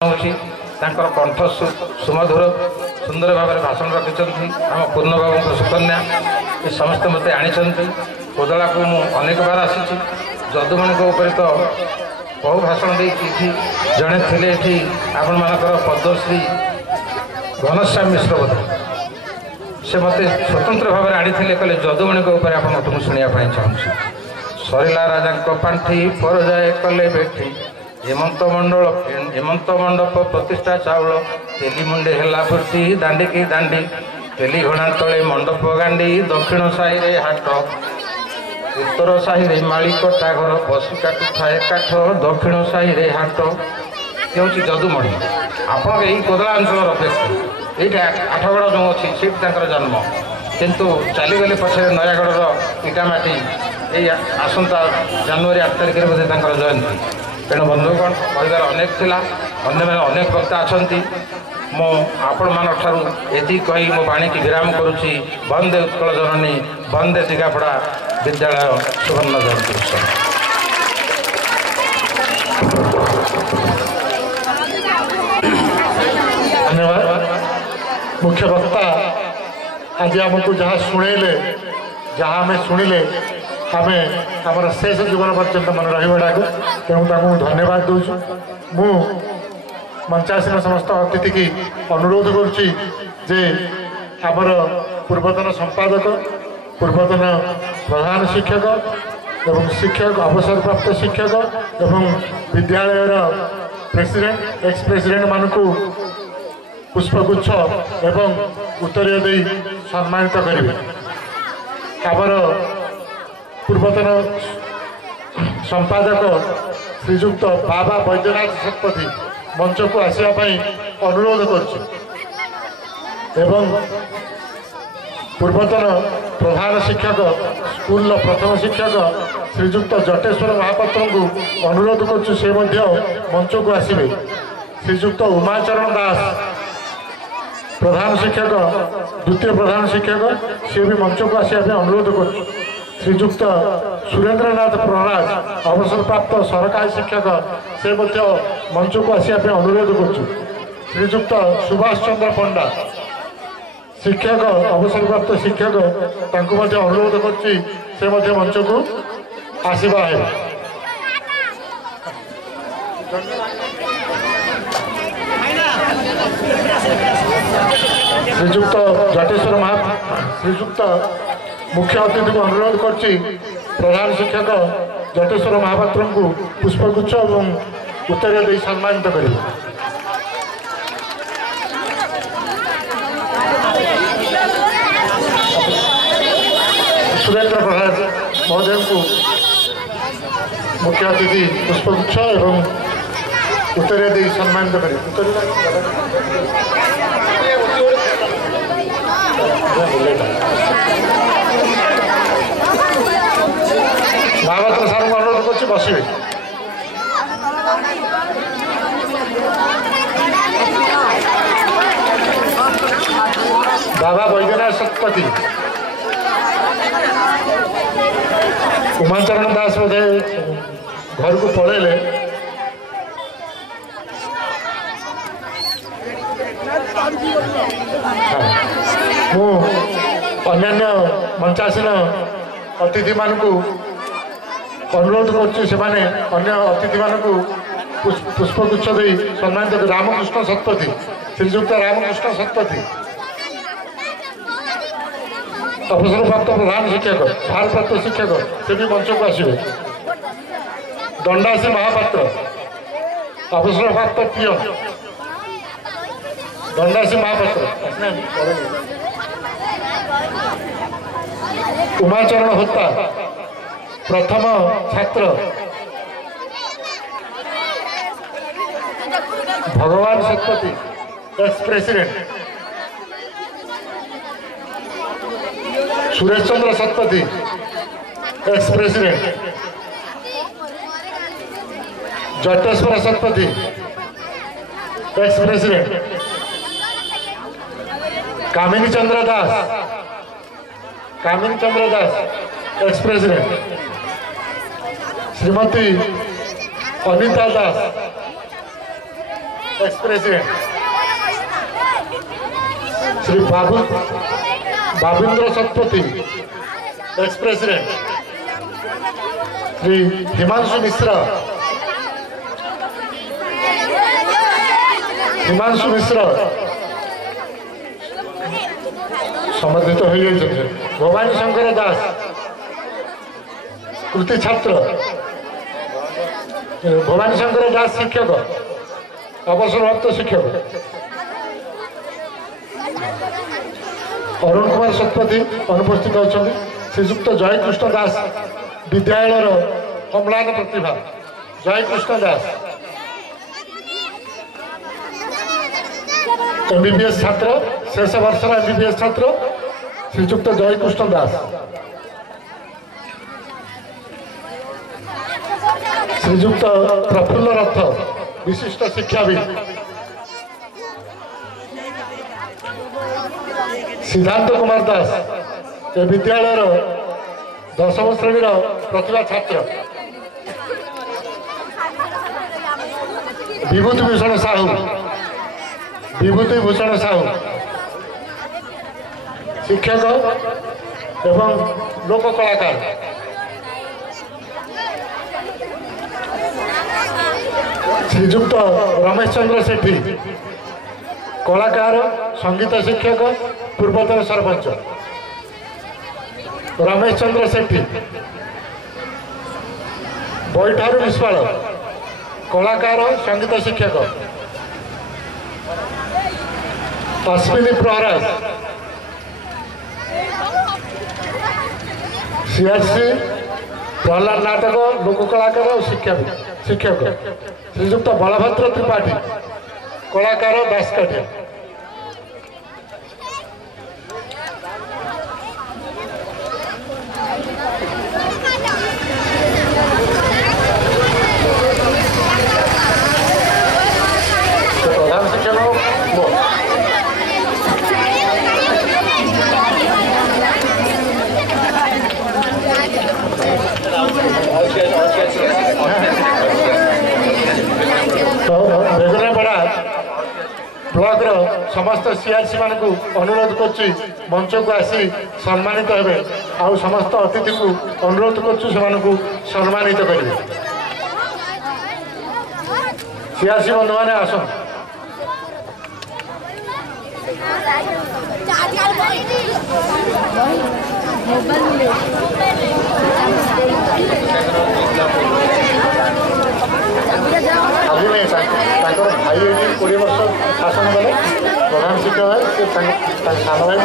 कंठ सुमधुर सुंदर भाव में भाषण रखिंट आम पूर्ण बाबू सुकन्या ये समस्त मत आनी कोदला को मुझे बार आसी जदुमणि तो बहु भाषण देती जड़े थे आपण मानकर पद्मश्री घनश्याम मिश्र बोध से मत स्वतंत्र भाव में आनी कहले जदुमणि आप शुणापी चाहूँ सरला राजा पांठी पर जाए कले बेठी हेमंत मंडप प्रतिष्ठा चाउल तेली मुंडे हेला फुर्ती दांडी की दांडी तेली घोड़ा तले मंडप गांडी दक्षिण साहि हाट उत्तर साहि माली कटा घर बसी काटु थाए काठ दक्षिण साहि हाट ये हूँ जदुमणि आपण यही कोदला अंचल व्यक्ति ये आठगड़ जो अच्छी से जन्म किंतु चलीगले पछे नयागढ़ इटामाटी ये आसंता जनवरी 8 तारिख बोधे जयंती तेणु बंधुगण कहबार अनेक थिला अन्य अनेक वक्ता अच्छा आपण मान ठारू कही मो वाणी की विराम करुच्ची वंदे उत्कल जननी वंदे दिगापड़ा विद्यालय सुवर्ण जयंती उत्सव। धन्यवाद मुख्य वक्ता आज आमको जहाँ शुणेले जहाँ आम शुणिले आम आम शेष जीवन पर्यंत मन रहा तेणु धन्यवाद दूसु मु मंचासीन समस्त अतिथि की अनुरोध करुच्ची जे आमर पूर्वतन संपादक पूर्वतन प्रधान शिक्षक एवं शिक्षक अवसर प्राप्त शिक्षक एवं विद्यालयर प्रेसिडेंट एक्स प्रेसिडेंट मानक पुष्पगुच्छ एवं उत्तर दे सम्मानित करेंगे। आमर पूर्वतन संपादक श्रीजुक्त बाबा बैद्यनाथ शतपथी मंच को आसवाई अनुरोध कर पूर्वतन प्रधान शिक्षक स्कूल प्रथम शिक्षक श्रीजुक्त जटेश्वर महापात्र को अनुरोध कर मंच को आसवे। श्रीजुक्त उमाचरण दास प्रधान शिक्षक द्वितीय प्रधान शिक्षक सी भी मंच को आसवाई अनुरोध कर। श्रीजुक्त सुरेंद्रनाथ प्रहराज अवसर प्राप्त सरकारी शिक्षक से मंच को आसवाई अनुरोध कर। श्रीजुक्त सुभाष चंद्र पंडा शिक्षक अवसर प्राप्त शिक्षक अनुरोध कर मंच को आसवा है। श्रीजुक्त जटेश्वर श्रीजुक्त मुख्य अतिथि को अनुरोध कर प्रधान शिक्षक जटेश्वर महापात्र को पुष्पगुच्छ और उत्तर दे सम्मानित करेंगे। सुरेंद्र प्रसाद महोदय को मुख्य अतिथि पुष्पगुच्छ एवं उत्तर दे सम्मानित करेंगे। महापात्र सार को अनुरोध कर बसवे। बाबा बैद्यनाथ शतपथी उमाचरण दास बोधे घर को पलैले अन्य मंचासीन अतिथि मान को अनुरोध कर अतिथि मान को पुष्पगुच्छ दे सम्मानित रामकृष्ण शतपथी श्रीजुक्त रामकृष्ण शतपथी अवसर प्राप्त प्रधान शिक्षक भारप्राप्त शिक्षक से भी मंच को आसवे। दंडासी महापात्र अवसर प्राप्त पियन दंडासी महापात्र उमाचरण होता प्रथम छात्र Bhagwan Satapathy ex president Suresh Chandra Satapathy ex president Jateswar Satapathy ex president Kamini Chandra Das ex president Shrimati Anita Das ex president Shri Babundra Satapathy ex president Shri Himanshu Mishra सम्बन्धित हो भवानी शंकर दास कृति छात्र भवानी शंकर दास शिक्षक अवसरप्राप्त शिक्षक अरुण कुमार शतपथी अनुपस्थित अच्छा श्रीजुक्त जयकृष्ण दास विद्यालय कमलान प्रतिभा जयकृष्ण दास एमबीबीएस छात्र शेष वर्षर एमबीबीएस छात्र श्रीजुक्त जयकृष्ण दास श्रीजुक्त प्रफुल्ल रथ विशिष्ट शिक्षाविद सिद्धांत कुमार दास ए विद्यालय 10म श्रेणी प्रतिभा छात्र विभूति भूषण साहू शिक्षक एवं लोक कलाकार श्रीजुक्त रमेश चंद्र सेठी कलाकार संगीत शिक्षक पूर्वतन सरपंच रमेश चंद्र सेठी बैठारू विश्वाल कलाकार संगीत शिक्षक अश्विनी प्रहराज सीआरसी प्रहलाद नाटक लोक कलाकार और शिक्षक श्रीजुक्त बलभद्र त्रिपाठी कलाकार दासकाठिया प्रधान शिक्षक बेगरापड़ा ब्लॉक समस्त सीआरसी मान अनुरोध कर मंच को आसी सम्मानित हेबे आउ समस्त अतिथि को अनुरोध कर सम्मानित करेंगे सीआरसी बंधु मैंने आसन भाई ये 20 वर्ष शासन कले प्रधान शिक्षक सान भाई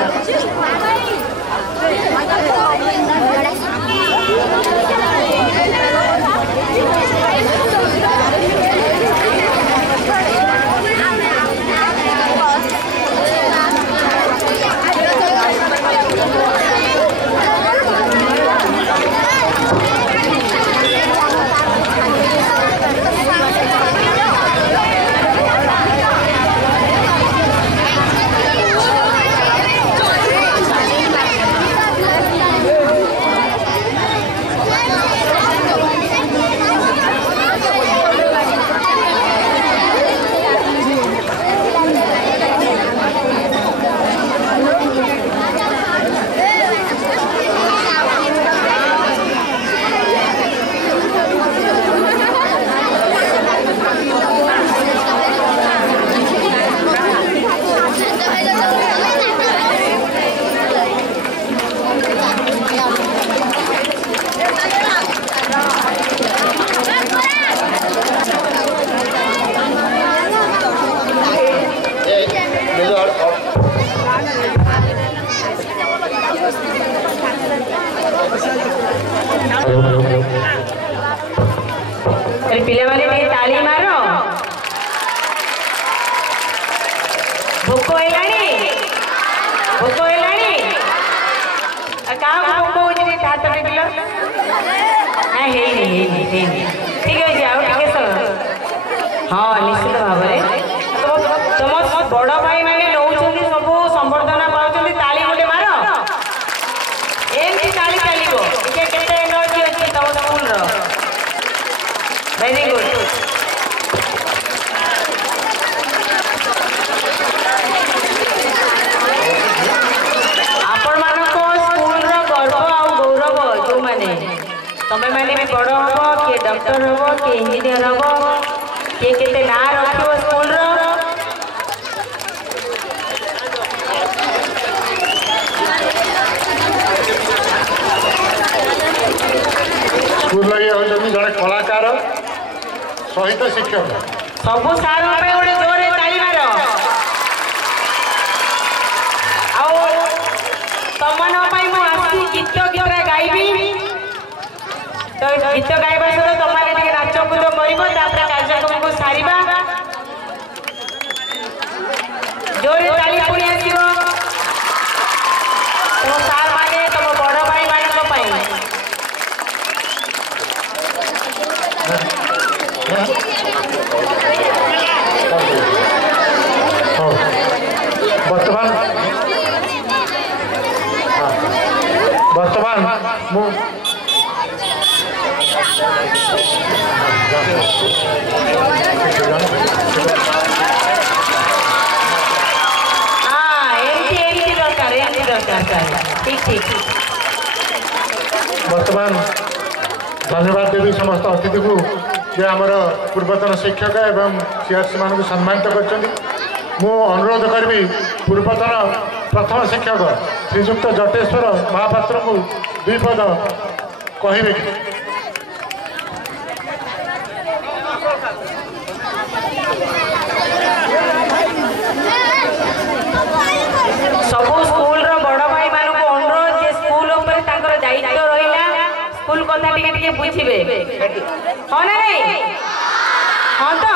ठीक है हाँ निश्चित भाव में तुम बड़ भाई मैंने नौ सब संबर्धना पाँच ताली गोटे मार एमती ताली चलो केते एनर्जी अच्छी तुम स्कूल वेरी गुड भी बड़ हम किए डॉक्टर हम किए इंजीनियर हम किए केते ना रखिबो स्कूल रो स्कूल लगे होचनी जड़े कलाकार सहित शिक्षक सब सार पे गोटे जोरे ताली मारो आओ तमन पाई मु आसी गीत गीत गाइबी तो गीत गाइबा सहित तमाने टिके नाच कूद करिबो तापर कार्यक्रम को सारिबा जोरे ताली पुणी आसीबो तो सार माने तम बड़ भाई माने को पाई वर्तमान वर्तमान धन्यवाद देवी समस्त अतिथि को जे आमर पूर्वतन शिक्षक एवं सीआरसी मान सम्मानित कर अनुरोध करी पूर्वतन प्रथम शिक्षक श्रीजुक्त जटेश्वर महापात्र को दुई पद कहे सब स्कूल रो बड़ भाई मान को अनुरोध जे स्कूल ऊपर ताकर दायित्व रहिला स्कूल कथा टिके टिके बुझिबे हो ना नहीं हां तो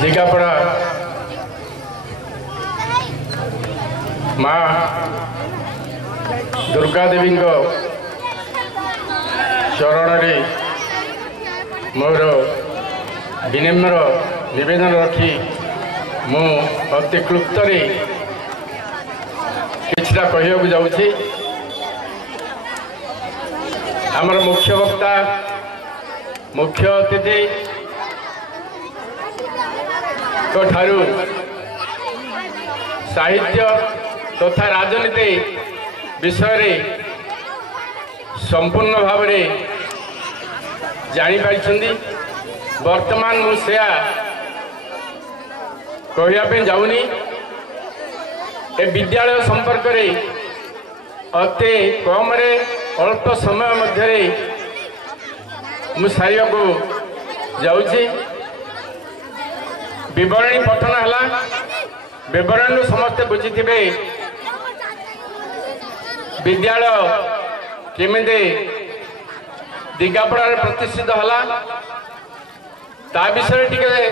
दिगापड़ा माँ दुर्गा देवी चरण मोर विनम्र निवेदन रखी मु अति क्लुप्त किछटा कहू जाऊँगी आमर मुख्य वक्ता मुख्य अतिथि ठारू साहित्य तथा राजनीति विषय संपूर्ण भाव जापारी वर्तमान मुझे कहवाई जाऊनी ए विद्यालय संपर्क अति कम अल्प समय मध्य मुझे को जाऊँगी विवरणी पठन है विवरणी समस्ते बुझी विद्यालय केमी दिगापड़ा प्रतिष्ठित है ता विषय टिके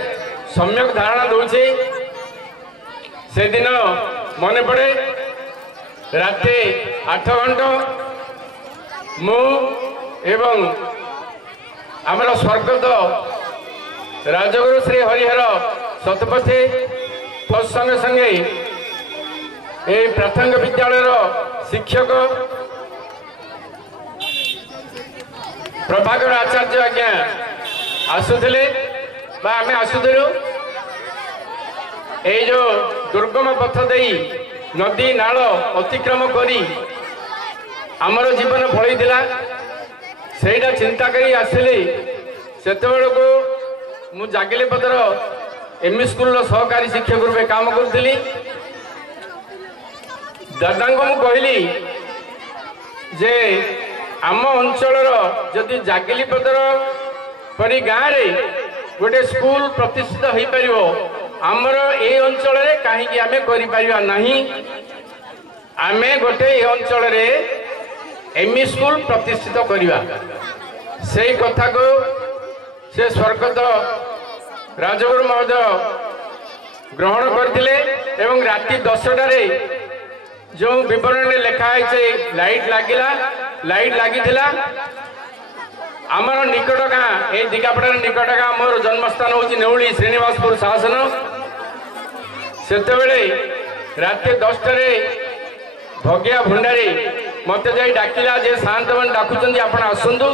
सम्यक धारणा दूसरी से दिन मन पड़े राति 8 घंटा मु एवं आमर स्वर्गत राजगुरु श्री हरिहर शतपथी संगे संगे ये प्राथमिक विद्यालय शिक्षक प्रभाकर आचार्य आज्ञा आसुले आम आसुलु ये जो दुर्गम पथ दे नदी नाल अतिक्रम करी आमर जीवन पलैला सेटा चिंता करी आसिली से मु जागिलीपदर एमई स्कूल सहकारी शिक्षक रूपे काम करी दादा को कहली जे आम अंचल जदि जागिलीपदर परी गाँव में गोटे स्कूल प्रतिष्ठित हो पार आमर ए अंचल कहीं आम कर आमे गोटे ए अंचल एमई स्कूल प्रतिष्ठित करवा से कथा को से स्वर्गत राजगुरु महोदय ग्रहण करते एवं राति 10टारे जो विवरण लिखाई लाइट लगिला लाइट लगी आमर निकट गाँ ये दिगापड़ा निकट गाँ मोर जन्मस्थान हूँ नेउली श्रीनिवासपुर शासन से राति 10टारे भगिया भंडारी मत जा डाकिला जे शांत मन डाकुचंदी आपण आसंतु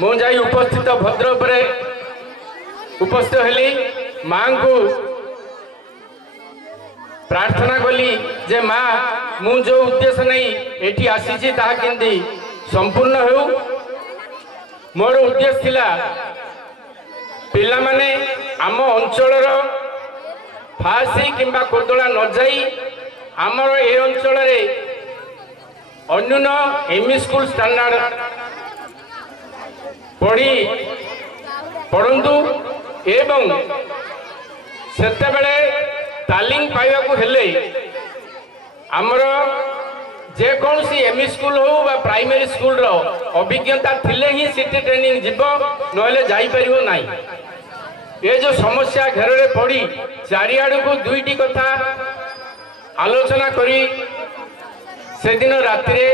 मु जाई उपस्थित भद्र उपरे उपस्थित हेली मां को प्रार्थना कली जे मां मु जो उद्देश्य नहीं एठी आसीची ता किंदी संपूर्ण हो मोर उद्देश्य थिला पिला माने आम अंचलर फासी किंबा कोदला न जाई आमर ए अंचल अन्यून एमई स्कूल स्टैंडर्ड पढ़ु एवं सेते बेले तालीम पाइबाकू हेले आमर जेकोसी एमई स्कूल हो बा प्राइमरी स्कूल रो अभिज्ञता थिले ही सिटी ट्रेनिंग जीव नहले जाई परिबो नाही। ये जो समस्या घेर रे पड़ी चारिआडू को दुईटी कथा आलोचना करी से दिन राति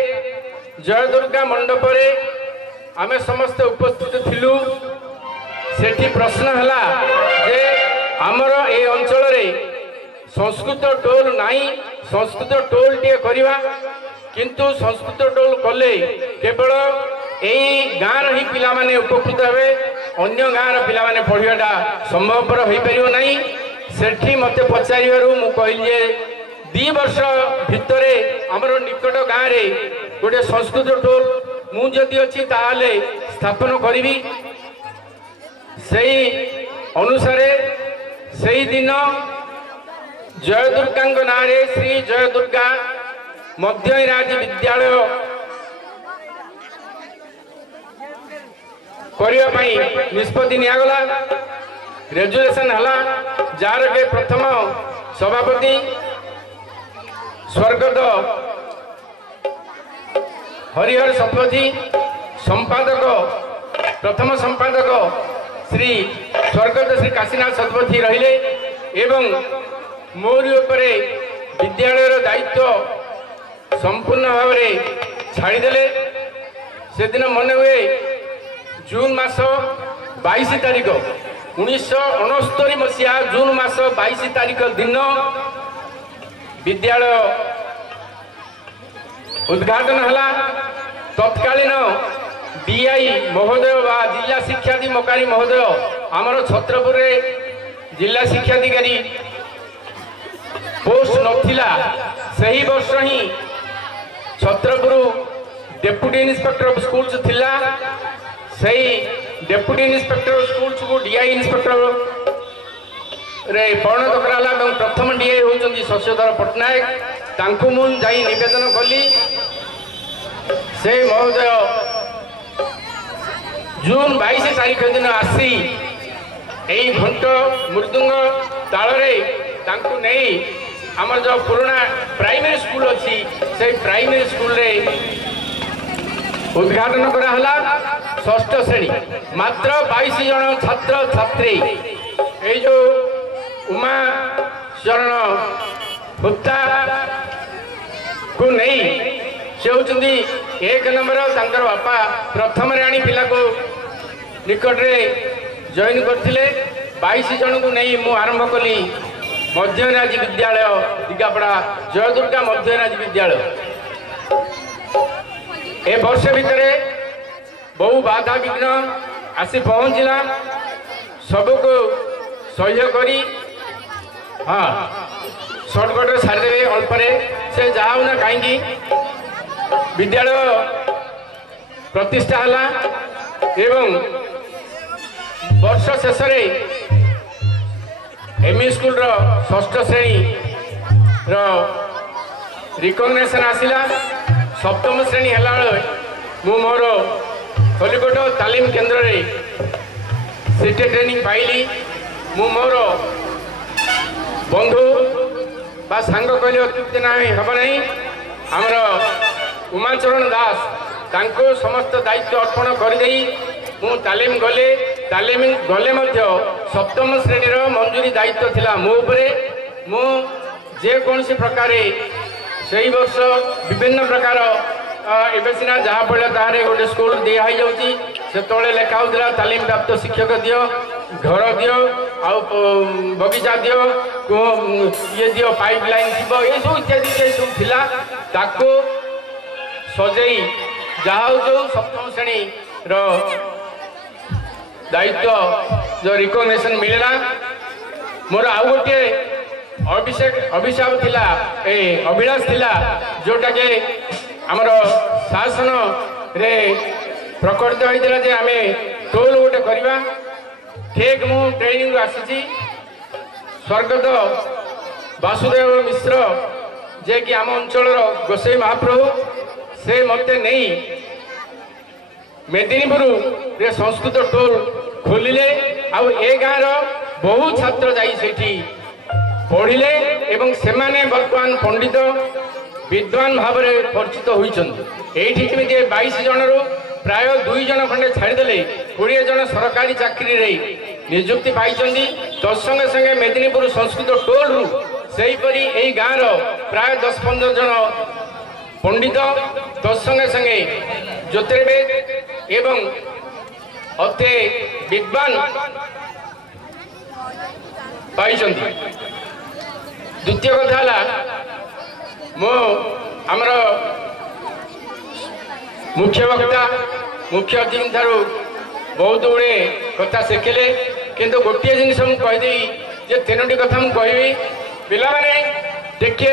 जय दुर्गा मंडप रे आमे समस्त उपस्थित थिलु। सेठी प्रश्न हला जे आमर ए अंचल रे संस्कृत टोल नाही संस्कृत टोल टे करिवा किंतु संस्कृत टोल कले केवल एई गाँव ही पिला माने उपकृत हेबे अन्य गाँव पिला माने पढ़ियाटा संभवपर हो पारिबो नाही। सेठी मते पचारिबारु मु कहिली जे 2 वर्ष भितर आमर निकट गाँव रे गोटे संस्कृत टोल मु जदि अच्छी ताले स्थापन करी से अनुसार से दिन जय दुर्गा ना श्री जय दुर्गा मध्य इंराजी विद्यालय करने निष्पत्ति निगला। रेजुलेशन हला जार के प्रथम सभापति स्वर्गत हरिहर शतपथी संपादक प्रथम संपादक श्री स्वर्गत श्री काशीनाथ शतपथी रहिले एवं मोरी उपरे विद्यालय दायित्व संपूर्ण भाव में छाड़ीदे। से दिन मन हुए जून मास 22 तारिख 1969 मसीहा जून मास 22 तारिख दिन विद्यालय उद्घाटन हला। तत्कालीन डीआई महोदय व जिला शिक्षाधिकारी महोदय आमर छत्रपुर जिला शिक्षाधिकारी पोस्ट नथिला सही वर्ष ही Chhatrapur deputy inspector of schools थिला सही डेप्यूटी इन्स्पेक्टर ऑफ स्कूल्स को डीआई इन्स्पेक्टर रे परिणत कराला और प्रथम डीआई होचंदी शशिधर पट्टनायक तांकु मु जाई निवेदन कली से महोदय जून 22 तारिख दिन आसी यही घंट मृदुंग तालरे तांकु नहीं आमर जो पुराना प्राइमरी स्कूल अच्छी से प्राइमरी स्कूल रे उद्घाटन कराला। 6ठ श्रेणी मात्र 22 जन छात्र छात्री ये जो उमा चरण हुत्ता को नहीं से होचंदी 1 नंबर तांकर बापा प्रथम राणी पिला को निकट रे जॉइन करथिले 22 जन को नहीं मु आरंभ कली मध्यराजी विद्यालय दिगापड़ा जय दुर्गा मध्यराजी विद्यालय। ए वर्ष भितर बहु बाधा विघ्न आसी पहुंचला सबको सह्य करी हाँ सर्टकट सारिदे अल्परे से जाऊना कहीं विद्यालय प्रतिष्ठा हला एवं वर्ष शेष एमई स्कूल रो 6ठ श्रेणी रो रिकग्निशन आसिला। 7म श्रेणी हला मु मोर खलिकोट तालीम केन्द्र रे सिटी ट्रेनिंग पाइली। मु मोर बंधु बा सांग कहले अत्युक्ति ना हम नहीं आमर उमाचरण दास तांको समस्त दायित्व अर्पण कर ମୁଁ ତାଲିମ ଗଲେ ମଧ୍ୟ ସପ୍ତମ ଶ୍ରେଣୀର ମଞ୍ଜୁରୀ ଦାୟିତ୍ୱ ଥିଲା ମୋ ଉପରେ। ମୁଁ ଯେକୌଣସି ପ୍ରକାରେ ସେଇ ବର୍ଷ ବିଭିନ୍ନ ପ୍ରକାର ଏବେ ସିନା ଯାହା ପଡ଼ିଲା ତାହାରେ ଗୋଟେ ସ୍କୁଲ ଦିଆ ହେଇଯାଉଛି, ସେତେବେଳେ ଲେଖା ହେଉଥିଲା ତାଲିମ ପ୍ରାପ୍ତ ଶିକ୍ଷକ ଦିଅ, ଘର ଦିଅ, ଆଉ ବଗିଚା ଦିଅ, ଇଏ ଦିଅ, ପାଇପ୍ ଲାଇନ୍ ଥିବ, ଏସବୁ ଇତ୍ୟାଦି ଏସବୁ ଥିଲା। ତାକୁ ସଜେଇ ଯାହା ହଉ ସପ୍ତମ ଶ୍ରେଣୀର ଦାୟିତ୍ୱ ଯେଉଁ ରିକଗ୍ନେସନ୍ ମିଳିଲା। ମୋର ଆଉ ଗୋଟିଏ ଅଭିଶାପ ଥିଲା, ଅଭିଳାଷ ଥିଲା, ଯେଉଁଟାକି ଆମର ଶାସନରେ ପ୍ରକଟିତ ହୋଇଥିଲା ଯେ ଆମେ ଟୋଲ୍ ଗୋଟେ କରିବା। ଠିକ୍ ମୁଁ ଟ୍ରେନିଂରୁ ଆସିଛି, ସ୍ୱର୍ଗତ ବାସୁଦେବ ମିଶ୍ର ଯିଏକି ଆମ ଅଞ୍ଚଳର ଗୋସାଇ ମହାପ୍ରଭୁ, ସେ ମୋତେ ନେଇ ମେଦିନୀପୁରରେ ସଂସ୍କୃତ ଟୋଲ୍ ଖୋଲିଲେ। ଆଉ ଏ ଗାଁର ବହୁ ଛାତ୍ର ଯାଇ ସେଇଠି ପଢ଼ିଲେ ଏବଂ ସେମାନେ ବର୍ତ୍ତମାନ ପଣ୍ଡିତ ବିଦ୍ୱାନ ଭାବରେ ପରିଚିତ ହୋଇଛନ୍ତି। ଏଇଠି କେମିତି 22 ଜଣରୁ ପ୍ରାୟ 2 ଜଣ ଖଣ୍ଡେ ଛାଡ଼ିଦେଲେ 20 ଜଣ ସରକାରୀ ଚାକିରିରେ ନିଯୁକ୍ତି ପାଇଛନ୍ତି। ତତ୍ସଙ୍ଗେ ସଙ୍ଗେ ମେଦିନୀପୁର ସଂସ୍କୃତ ଟୋଲ୍ରୁ ସେହିପରି ଏହି ଗାଁର ପ୍ରାୟ 10-15 ଜଣ ପଣ୍ଡିତ, ତତ୍ସଙ୍ଗେ ସଙ୍ଗେ ଜ୍ୟୋତିର୍ବେଦ ଏବଂ ଅତେ ବିଦ୍ୱାନ ପାଇଛନ୍ତି। ଦ୍ୱିତୀୟ କଥା ହେଲା, ମୁଁ ଆମର ମୁଖ୍ୟ ବକ୍ତା ମୁଖ୍ୟ ଅତିଥି ଠାରୁ ବହୁତ ଗୁଡ଼ିଏ କଥା ଶିଖିଲେ, କିନ୍ତୁ ଗୋଟିଏ ଜିନିଷ ମୁଁ କହିଦେବି ଯେ 3ଟି କଥା ମୁଁ କହିବି। ପିଲାମାନେ ଟିକେ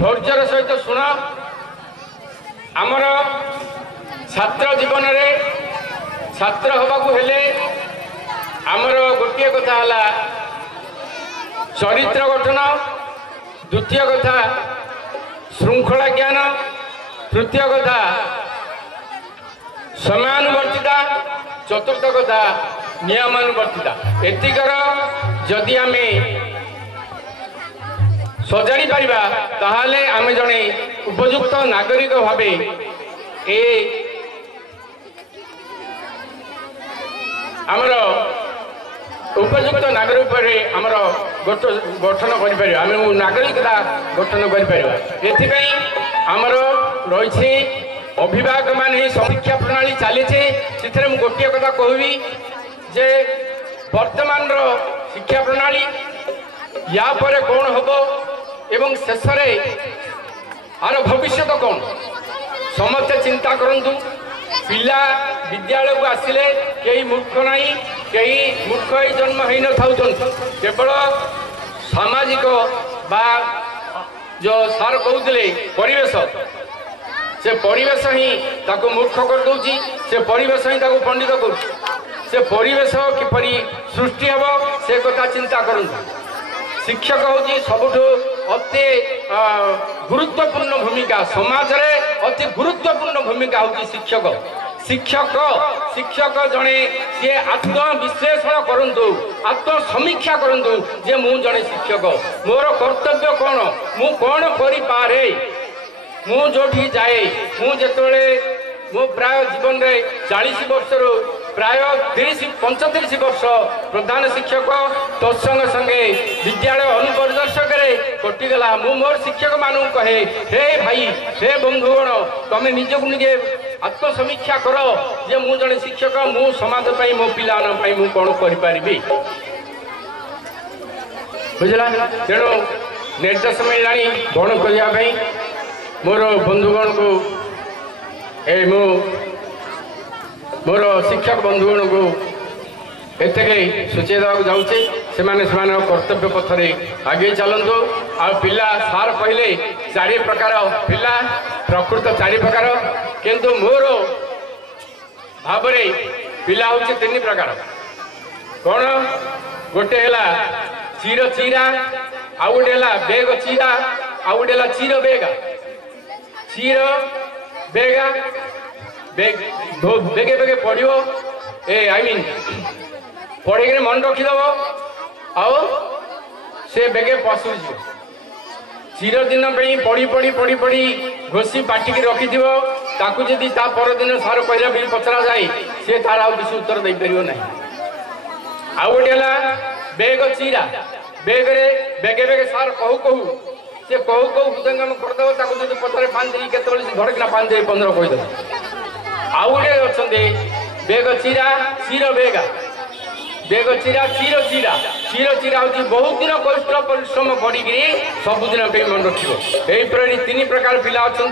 ଧୈର୍ଯ୍ୟର ସହିତ ଶୁଣ। ଆମର ଛାତ୍ର ଜୀବନରେ ଛାତ୍ର ହେବାକୁ ହେଲେ ଆମର ଗୋଟିଏ କଥା ହେଲା ଚରିତ୍ର ଗଠନ, ଦ୍ୱିତୀୟ କଥା ଶୃଙ୍ଖଳା ଜ୍ଞାନ, ତୃତୀୟ କଥା ସମୟାନୁବର୍ତ୍ତିତା, ଚତୁର୍ଥ କଥା ନିୟମାନୁବର୍ତ୍ତିତା। ଏତିକର ଯଦି ଆମେ ସଜାଡ଼ି ପାରିବା ତାହେଲେ ଆମେ ଜଣେ ଉପଯୁକ୍ତ ନାଗରିକ ଭାବେ ଆମର ଉପଯୁକ୍ତ ନାଗରିକ ଭାବେ ଆମର ଗଠନ କରିପାରିବା, ଆମେ ନାଗରିକତା ଗଠନ କରିପାରିବା। ଏଥିପାଇଁ ଆମର ରହିଛି ଅଭିଭାବକମାନେ ହିଁ ଶିକ୍ଷା ପ୍ରଣାଳୀ ଚାଲିଛି। ସେଥିରେ ମୁଁ ଗୋଟିଏ କଥା କହିବି ଯେ ବର୍ତ୍ତମାନର ଶିକ୍ଷା ପ୍ରଣାଳୀ ୟା ପରେ କ'ଣ ହେବ ଏବଂ ଶେଷରେ ଆର ଭବିଷ୍ୟତ କ'ଣ, ସମସ୍ତେ ଚିନ୍ତା କରନ୍ତୁ। ପିଲା ବିଦ୍ୟାଳୟକୁ ଆସିଲେ କେହି ମୂର୍ଖ ନାହିଁ, କେହି ମୂର୍ଖ ହେଇ ଜନ୍ମ ହେଇନଥାଉଛନ୍ତି। କେବଳ ସାମାଜିକ ବା ଯେଉଁ ସାର୍ କହୁଥିଲେ ପରିବେଶ, ସେ ପରିବେଶ ହିଁ ତାକୁ ମୂର୍ଖ କରିଦେଉଛି, ସେ ପରିବେଶ ହିଁ ତାକୁ ପଣ୍ଡିତ କରୁଛି। ସେ ପରିବେଶ କିପରି ସୃଷ୍ଟି ହେବ ସେ କଥା ଚିନ୍ତା କରନ୍ତୁ। ଶିକ୍ଷକ ହେଉଛି ସବୁଠୁ ଅତି ଗୁରୁତ୍ୱପୂର୍ଣ୍ଣ ଭୂମିକା, ସମାଜରେ ଅତି ଗୁରୁତ୍ୱପୂର୍ଣ୍ଣ ଭୂମିକା ହେଉଛି ଶିକ୍ଷକ। ଶିକ୍ଷକ ଜଣେ ସିଏ ଆତ୍ମବିଶ୍ଳେଷଣ କରନ୍ତୁ, ଆତ୍ମସମୀକ୍ଷା କରନ୍ତୁ ଯେ ମୁଁ ଜଣେ ଶିକ୍ଷକ, ମୋର କର୍ତ୍ତବ୍ୟ କ'ଣ, ମୁଁ କ'ଣ କରିପାରେ। ମୁଁ ଯେଉଁଠି ଯାଏ, ମୁଁ ଯେତେବେଳେ ମୁଁ ପ୍ରାୟ ଜୀବନରେ 40 ବର୍ଷରୁ ପ୍ରାୟ 30-35 ବର୍ଷ ପ୍ରଧାନ ଶିକ୍ଷକ, ତତ୍ସଙ୍ଗେ ସଙ୍ଗେ ବିଦ୍ୟାଳୟ ଅନୁପରିଦର୍ଶକରେ କଟିଗଲା। ମୁଁ ମୋର ଶିକ୍ଷକମାନଙ୍କୁ କହେ, ହେ ଭାଇ, ହେ ବନ୍ଧୁଗଣ, ତମେ ନିଜକୁ ନିଜେ ଆତ୍ମସମୀକ୍ଷା କର ଯେ ମୁଁ ଜଣେ ଶିକ୍ଷକ, ମୁଁ ସମାଜ ପାଇଁ, ମୋ ପିଲାମାନଙ୍କ ପାଇଁ ମୁଁ କ'ଣ କରିପାରିବି। ବୁଝିଲା? ତେଣୁ ନିର୍ଦ୍ଦେଶ ମିଳିଲାଣି ବଣ କରିବା ପାଇଁ। ମୋର ବନ୍ଧୁଗଣକୁ ମୁଁ ମୋର ଶିକ୍ଷକ ବନ୍ଧୁଗଣକୁ ଏତିକି ସୂଚାଇ ଦେବାକୁ ଯାଉଛି, ସେମାନେ ସେମାନଙ୍କ କର୍ତ୍ତବ୍ୟ ପଥରେ ଆଗେଇ ଚାଲନ୍ତୁ। ଆଉ ପିଲା, ସାର୍ କହିଲେ 4 ପ୍ରକାର ପିଲା, ପ୍ରକୃତ 4 ପ୍ରକାର, କିନ୍ତୁ ମୋର ଭାବରେ ପିଲା ହେଉଛି 3 ପ୍ରକାର। କ'ଣ? ଗୋଟେ ହେଲା ଚିର ଚିରା, ଆଉ ଗୋଟେ ହେଲା ବେଗ ଚିରା, ଆଉ ଗୋଟେ ହେଲା ଚିର ବେଗା। ଚିର ବେଗା ବେଗେ ବେଗେ ପଢ଼ିବ, ପଢ଼ିକିରି ମନେ ରଖିଦେବ, ଆଉ ସେ ବେଗେ ପଶୁଯିବ। ଚିରଦିନ ପାଇଁ ପଢ଼ି ପଢ଼ି ପଢ଼ି ପଢ଼ି ଘୋଷି ପାଟିକି ରଖିଥିବ, ताकू जदि ता परदिन सार कहला भी पचरा जाए सी तार आउ किसी उत्तर दे पारियो नहीं। आउ गोटे है बेग चिरा बेगे बेगे बेगे सार कहू कहू से कहू कहू हृदयंगम करदेव ताकू जब पचारे पांच केतल धड़कना 5 15 कहीदेव। आउ गोटे अच्छा बेग चिरा चीर बेगा बेग चिरा चीर चिरा चीर चिरा हूँ बहुत दिन कष्ट परिश्रम पड़ी सबुदिन मन रखिए। यहीपरि 3 प्रकार पिला अच्छा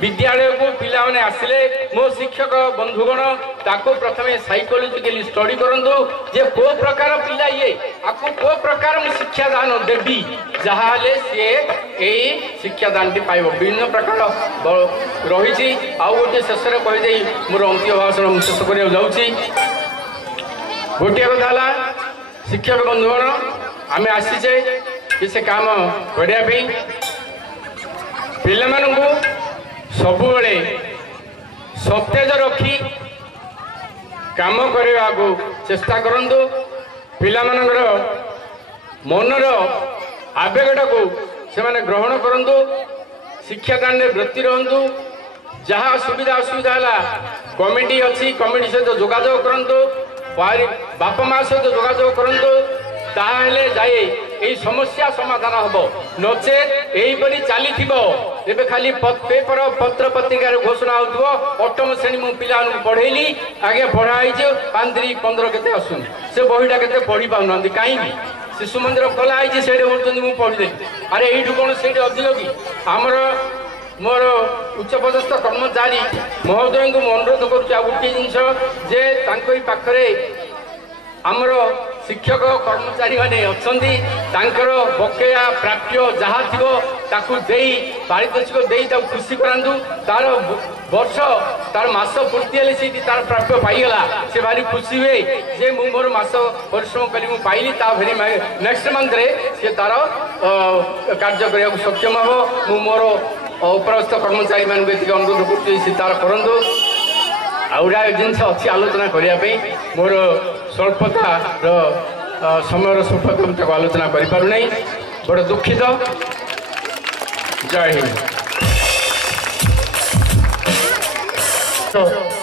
विद्यालय को पिला मैंने आसिले मो शिक्षक बंधुगण ताको प्रथम साइकोलॉजिकली स्टडी करंतु जे को प्रकार पिला ये आपको को प्रकार मैं शिक्षा दान देवी जहाँ सी यही शिक्षा दान टी पाइब विभिन्न प्रकार रही। आउ गोटे शेष कहीदे मोर अंतिम भाषण शेष कर जाऊँगी। गोटे कथा शिक्षक बंधुगण आम आसीचे किसी काम करने पिला सबु सतेज रखी काम करने को चेष्टा करंतु पिला मनर आवेगटा को से ग्रहण करंतु शिक्षादान में वृत्ति रहंतु जहाँ सुविधा असुविधा है कमिटी अच्छी कमिटी सहित जोगाजोग करंतु बापा माँ सहित जोगाजोग करंतु ताहले जाए यही समस्या समाधान हम नचेत यहीपरि चली खाली पेपर पत्र पत्रिकार घोषणा हो अष्टम श्रेणी मु पिला पढ़ेली आगे पढ़ाई 5 3 15 केते आसुन से बहीटा के पढ़ी पाऊना कहीं शिशु मंदिर खोलाई से मुझे पढ़ी अरे यू कौन से अधिक कि आमर मोर उच्चपदस्थ कर्मचारी महोदय को अनुरोध करुच्चा गोटे जिनस जे पाखरे आमर शिक्षक कर्मचारी मैंने अच्छा बकेया प्राप्य जहाँ थी पारितोषिक दे खुशी करातु तार वर्ष तार मास पूर्ति हेल्ले से तार प्राप्य पाईगला से भारी खुशी हुए जे मु मोर मास परिश्रम कली पाइली भेरी नेक्स्ट मंथ रे से तार कार्य करने सक्षम हम मु मोर उपरस्थ कर्मचारी मान अनुरोध कर तार करूँ। आउरा जिनस अच्छी आलोचना करने मोर स्वल्पतार समय स्वल्पता मुझे आलोचना करें बड़े दुखित। जय हिंद।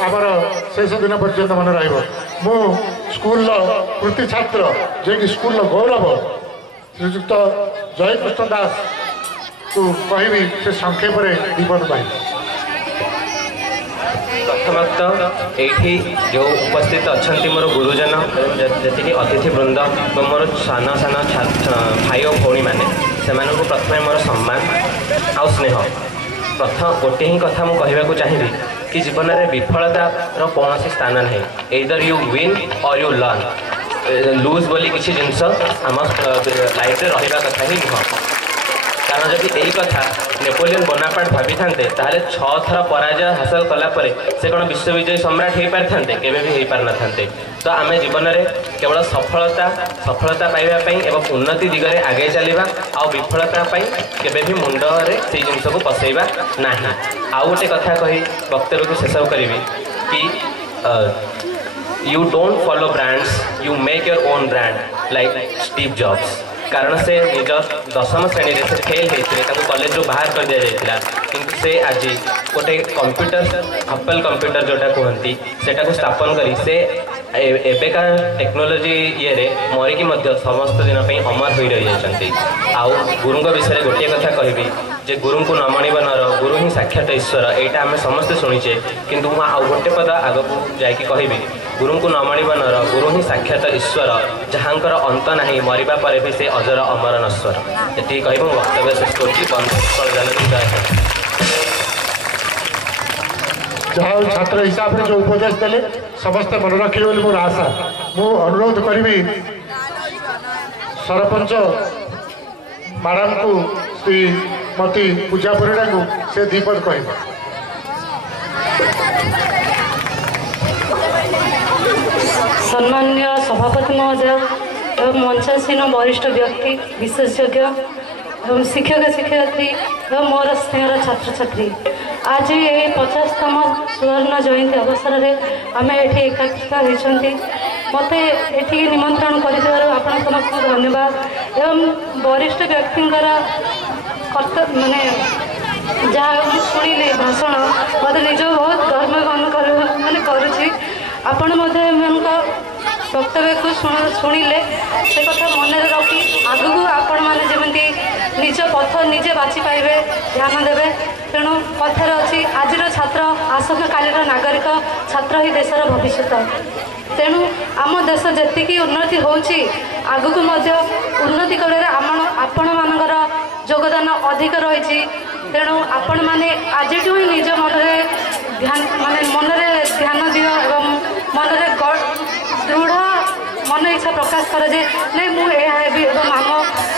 आमर शेष दिन पर्यंत मन रु स्कूल कृति छात्र जे स्कूल गौरव श्रीजुक्त जयकृष्ण दास को कहबी से संक्षेप दीपद भाई। प्रथमतः ये जो उपस्थित अच्छा मोर गुरुजन जी अतिथि वृंद और मोर सान सान भाई और भौणी मैंने से प्रथम मोर सम्मान आउ स्नेह। प्रथम गोटे ही कथा मुझे चाहिए कि जीवन में विफलतार कौन स्थान ना एदर यू विन और यू लर्न लूज बोली किसी जिनस आम लाइफ में रहा कथा ही नुह। कारण जब यही कथा नेपोलियन बोनापार्ट भाभी था 6 थर पराजय हासिल कलापर से कौन विश्वविजयी सम्राट हो पारि था केवे भी हो पार न था। तो आम जीवन में केवल सफलता पाइबापी एवं उन्नति दिगरे आगे चलवा आउ विफलता केवे भी मुंडरे से जिनस को पसैबा ना। आउ गोटे कथा कही वक्तव्य को शेष करी कि you don't follow brands you make your own brand like Steve jobs. कारण से निज 10वीं श्रेणी से फेल होते कॉलेज रू बाहर कर दि जाता किंतु से आज गोटे कंप्यूटर एप्पल कंप्यूटर जोटा कहती से स्थापन करी से एबेका टेक्नोलोजी ये मरिकी समस्त दिन अमर हो रही जाती। आउ गुरु विषय गोटे कथा कहबी जे गुरु को न मणिब नर गुरु ही साक्षात ईश्वर यहाँ आम समस्ते शुणीचे किंतु मुझे आउ गोटे पद आग को जाकि कहबी गुरु को न मणिब नर गुरु ही साक्षात ईश्वर जहाँकर अंत ना मरिबा परे भी से अजर अमर नश्वर। ये कह वक्तव्य शेष कर जहाँ छात्र हिसाब से जो उपदेश देले समस्ते मन रखिए बोली मोर आशा। मु अनुरोध करी सरपंच मैडम को श्रीमती पूजा परिड़ा को से दीपद कह। सम्मान्य सभापति महोदय एवं मंचासीन वरिष्ठ व्यक्ति विशेषज्ञ एवं शिक्षक शिक्षयित्री एवं मोर स्नेहर छात्र छात्री आज ये 50तम स्वर्ण जयंती अवसर में आम ये एकत्रित होती मत ये निमंत्रण कर समस्त धन्यवाद एवं वरिष्ठ व्यक्ति माने जहाँ शुणिले भाषण मत निज बहुत गर्व माने करुँची आपण वक्तव्य को शुणिले से कथा मन रखी आगु आपण मैंने जमी निज पथ निजे बाछि पाइबे ध्यान देवे तेणु कथार अच्छी आज छात्र आसंका कालीर नागरिक छात्र ही देशर भविष्य तेणु आम देश जी उन्नति होउछि आगु उन्नति करे आपण मानकर योगदान अधिक रही तेणु आपण मैंने आज ही निज मन ध्यान माने मन ध्यान दियो एवं मन दृढ़ मन इच्छा प्रकाश कर जे नहीं मुझे एवं आम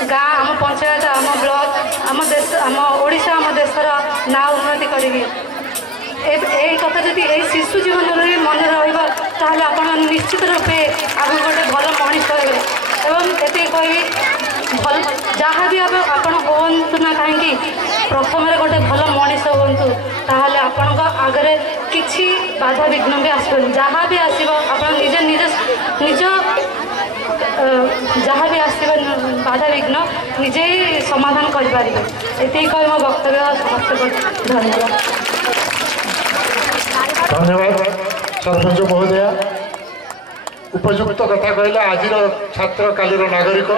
गाँ आम पंचायत आम ब्लॉक आम देश आम ओडिशा आम देशर ना उन्नति करी यही कथा जदि यही शिशु जीवन में मन रहा आप निश्चित रूपे आगे गोटे भल मनीष एवं ये कहबी भल जहाँ भी आपण हूँ ना कहीं प्रथम गोटे भल मनीष हूँ ताहले आपण आगे किसी बाधा विघ्न भी आसबन जहाँ भी आसो आप निज निज निज जहाँ भी आस बाधा विघ्न निजे ही समाधान करें ये कह मो वक्तव्य समस्त धन्यवाद धन्यवाद सरपंच महोदय उपयुक्त कथा कहला आज छात्र कालीर नागरिक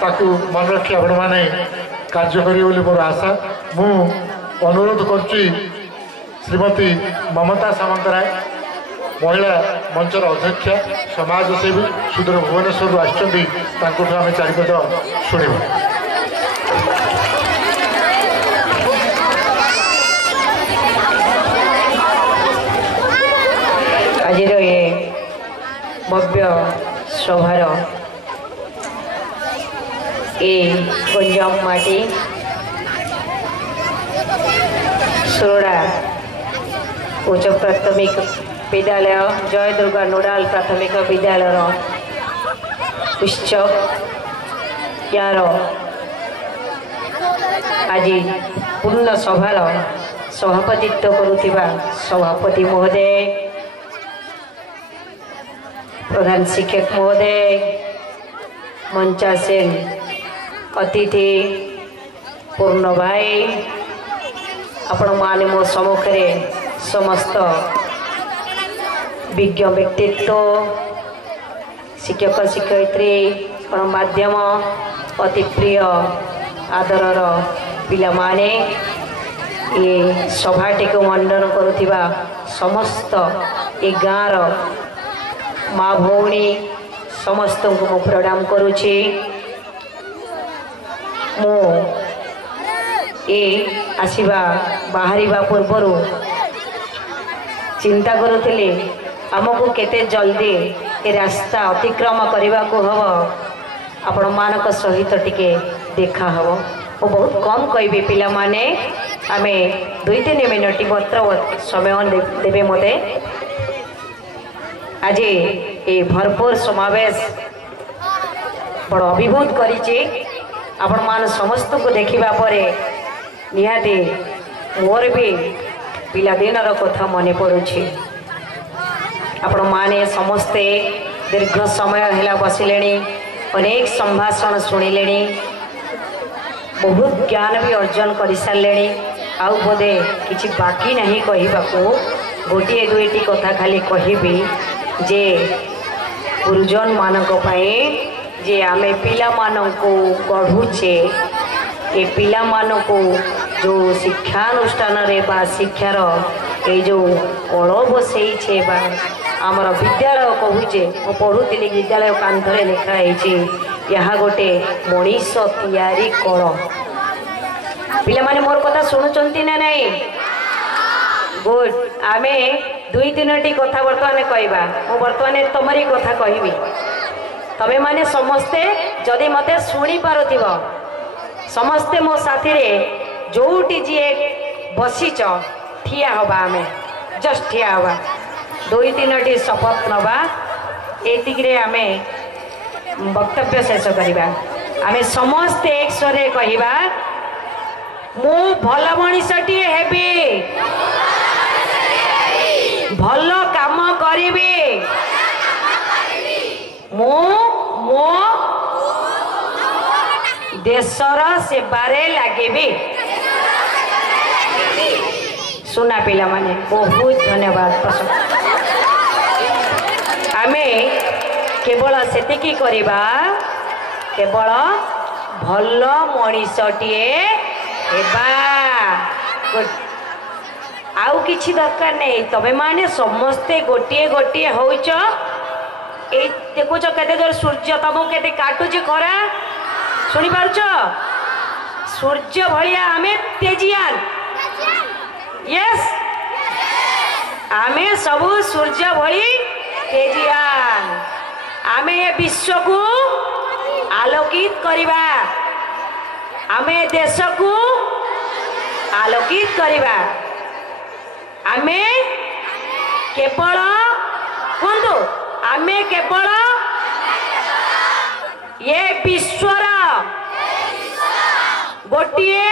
ताकू मन रखी आपण मैंने कार्य करेंगे मोर आशा मु अनुरोध करुच्ची श्रीमती ममता सामंतराय महिला मंचर अध्यक्षा समाजसेवी सुदूर भुवनेश्वर आसमें आम चारिपद शुणा आज ये भव्य सभार ए गंजाम माटी सोरडा उच्च प्राथमिक विद्यालय जय दुर्गा नोडाल प्राथमिक विद्यालय उत्सव यार आज पूर्ण सभार सभापतित्व करुथिबा सभापति महोदय प्रधान शिक्षक महोदय मंचासीन अतिथि पूर्ण भाई आपण माने मो सम्मुखे समस्त विज्ञ व्यक्तित्व शिक्षक शिक्षयित्री गणमाध्यम अति प्रिय आदरर पिला माने ये सभाटी को मंडन करुथिबा समस्त ए गाँर माँ भौणी समस्त को प्रणाम करुछि मो ए आसीबा बाहरिबा पूर्वर चिंता करुथिले आमको केते जल्दी ए रास्ता अतिक्रम करने को हम आपण मानक सहित टिके देखा हम वो बहुत कम कहबी पिला माने आमे 2-3 मिनट मात्र समय देवे मते आज ये भरपूर समावेश बड़ अभिभूत करिछि आपण मान समस्त को देखिबा परे निहाती मोर भी पिलादिनर कथा मने पड़ुछि आपण माने समस्ते दीर्घ समय है बसिले अनेक संभाषण शुणिले बहुत ज्ञान भी अर्जन कर सारे आउ बोधे किसी बाकी नहीं कहवाको गोटे दुईटी कथा खाली कहबी जे गुरुजन मानक जे आमे पिला मानको गढ़ुचे ये पिला मानको जो शिक्षानुष्ठान रे बा शिक्षार ये जो कल बसई बा आमर विद्यालय कहूचे मो पढ़ुली विद्यालय कांथरे लिखाई यहाँ गोटे मनीष तैयारी कल पिला माने मोर कथा शुणुचंती ना नहीं गुड आमे 2-3टी कथा बर्तमान कहवा मु बर्तमान तुमरी कथा कहबी तमे माने समस्ते जदि मते शुणी पारुथिब समस्ते मो साथी रे जोटी जी बसीच ठिया हवा आमे जस्ट ठिया हवा 2-3टी शपथ नवा एतिकरे आमे वक्तव्य शेष करिबा आमे समस्ते एक स्वरे कहिबा मु भल मनीषटी हेबी भल काम करिबी मु मो देशर सेवारे लागिबी सुना पिला माने बहुत धन्यवाद आमे केवल सेतिकी करिबा केवल भल मनीषटीए हेबा आउ किछि दरकार नहीं तबे माने समस्ते गोटिए गोटिए होइच ए देखुच केते जोर सूर्य तमो केते काटुच खरा सुनी पारुच सूर्य भलिया आमे तेजियान यस आमे सब सूर्य भली तेजियान आमे ए विश्व को आलोकित करिबा आमे देश को आलोकित करिबा आमे केवल कुंतु आमे केवल ये विश्वर गोटिए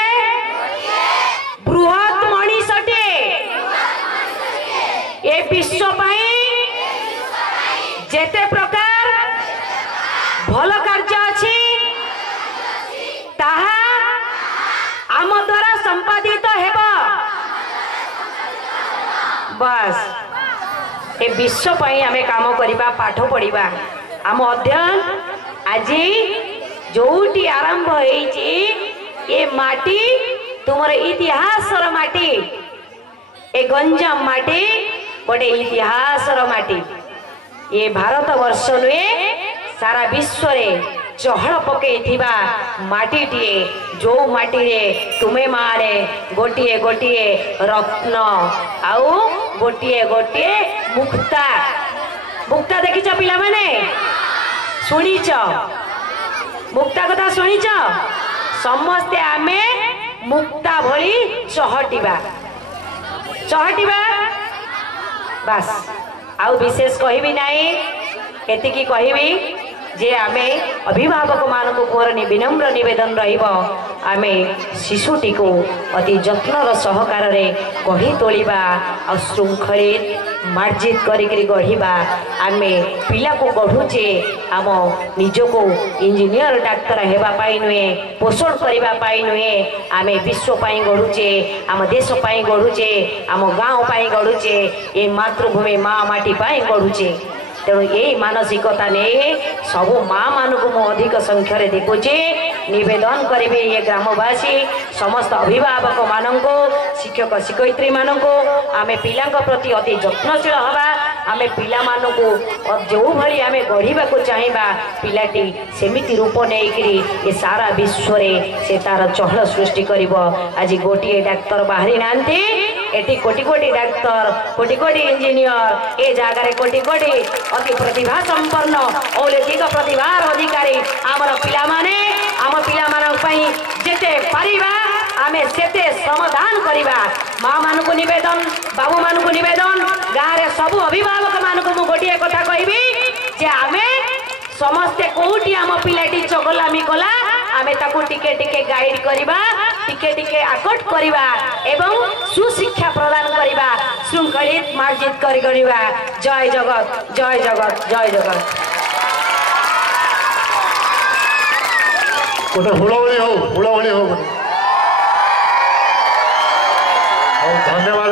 बृहत मनीषटे ये विश्व जेते प्रकार भल कार्य अछि ताहा आम द्वारा संपादित हेबा बस ए विश्व पाई आमे काम करिबा पाठ पढ़िबा आम अध्ययन आज जोटी आरंभ होईची ये माटी तुमर इतिहासर माटी ए गंजाम माटी गोटे इतिहासर माटी ये भारत वर्ष नुए सारा विश्व रे चहल पकई माटीटे जो माटी रे तुमे माने गोटिए गोटिए रत्न आउ गोटिए गोटिए मुक्ता मुक्ता देखिच पिला माने सुनिच मुक्ता कथा सुनिच समस्ते आमे मुक्ता भली चहटिबा चहटिबा बस आउ विशेष कहबी नहीं एतिकी कहबी जे आमे अभिभावक मानक मोर विनम्र निवेदन रहिबो आमे शिशुटी को अति जत्नर सहकार रे गढ़ी तोलिबा आ श्रृंखलित मार्जित करी गढ़िबा आमे पिला को गढ़ुचे आम निज को इंजीनियर डाक्तर हेबा पाई नुए पोषण करबा पाई नुए आमे विश्व पाई गढ़ुचे आम देश पाई गढ़ुचे आम गाँव पाई गढ़ुचे ए मातृभूमि माँ माटी पाई गढ़ुचे तेणु यही मानसिकता नहीं सब माँ मान को मु अधिक संख्यार देखुचे निवेदन करी ये ग्रामवासी समस्त अभिभावक मानक शिक्षक शिक्षयित्री मानक आमे पिला प्रति अति जत्नशील हवा आमे पिला मानकु जो भली आमे गढ़ा को चाहिबा पिलाटी सेमिति रूप नहीं ये सारा विश्व रे से तार चहल सृष्टि करिवो आज गोटिए डाक्तर बाहरी नांती एटी कोटी कोटी डाक्तर कोटी कोटी इंजीनियर ए जगार कोटी कोटी अति प्रतिभा संपन्न अलौकिक प्रतिभार अधिकारी आमर पिला माने आम पिला मानक पई जेते पारिबा आमे सेते समाधान करिबा माँ मान को निवेदन बाबू मान को निवेदन गाँव रे सब अभिभावक मान को मु गोटिए कथा कहबी जे आमे समस्ते कोठी आम पिलाटी चगलामी कला आमे ताकू टिके टिके गाइड करिबा टिके टिके आकट करिबा एवं सुशिक्षा प्रदान करिबा श्रृंखलित मार्जित करी करिबा जय जगत जय जगत जय जगत गोटे हुड़बड़ी हो धन्यवाद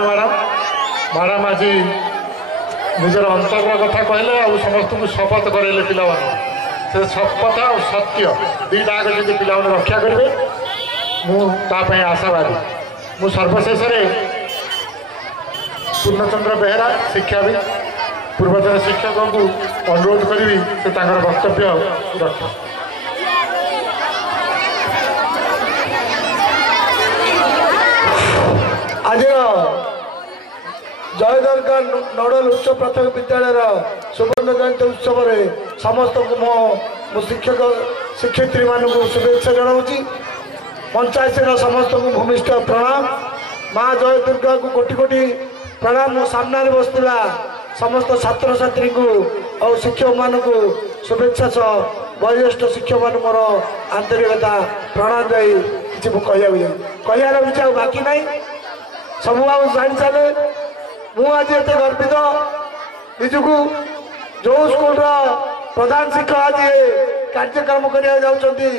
मैडम आज निजर अंतर कथा कहले आ समस्त को शपथ करेले पिला से शपथ और सत्य दुईटा आगे जब पिला रक्षा करेंगे मुझे आशावादी मु सर्वशेष पूर्णचंद्र बेहेरा शिक्षाविद पूर्वतन शिक्षकों को अनुरोध करी से वक्तव्य रख आज जयदरगार नोडल उच्च प्राथमिक विद्यालय सुवर्ण जयंती उत्सव में समस्त मो शिक्षक शिक्षयित्री मान शुभेच्छा जनाऊँगी पंचायत समस्त को भूमिष्ठ प्रणाम माँ जय दुर्गा को कोटि कोटि प्रणाम मो सामने बसता समस्त छात्र छात्री को और शिक्षक मान को शुभेच्छा सह वयोज्येष्ठ शिक्षक मान मोर आंतरिकता प्रणाम जाई किसी कह किसी बाकी ना सब आप जानी सारे मुझे एत गर्वित निजक जो स्कूल प्रधान शिक्षक आज कार्यक्रम करने जाऊँगी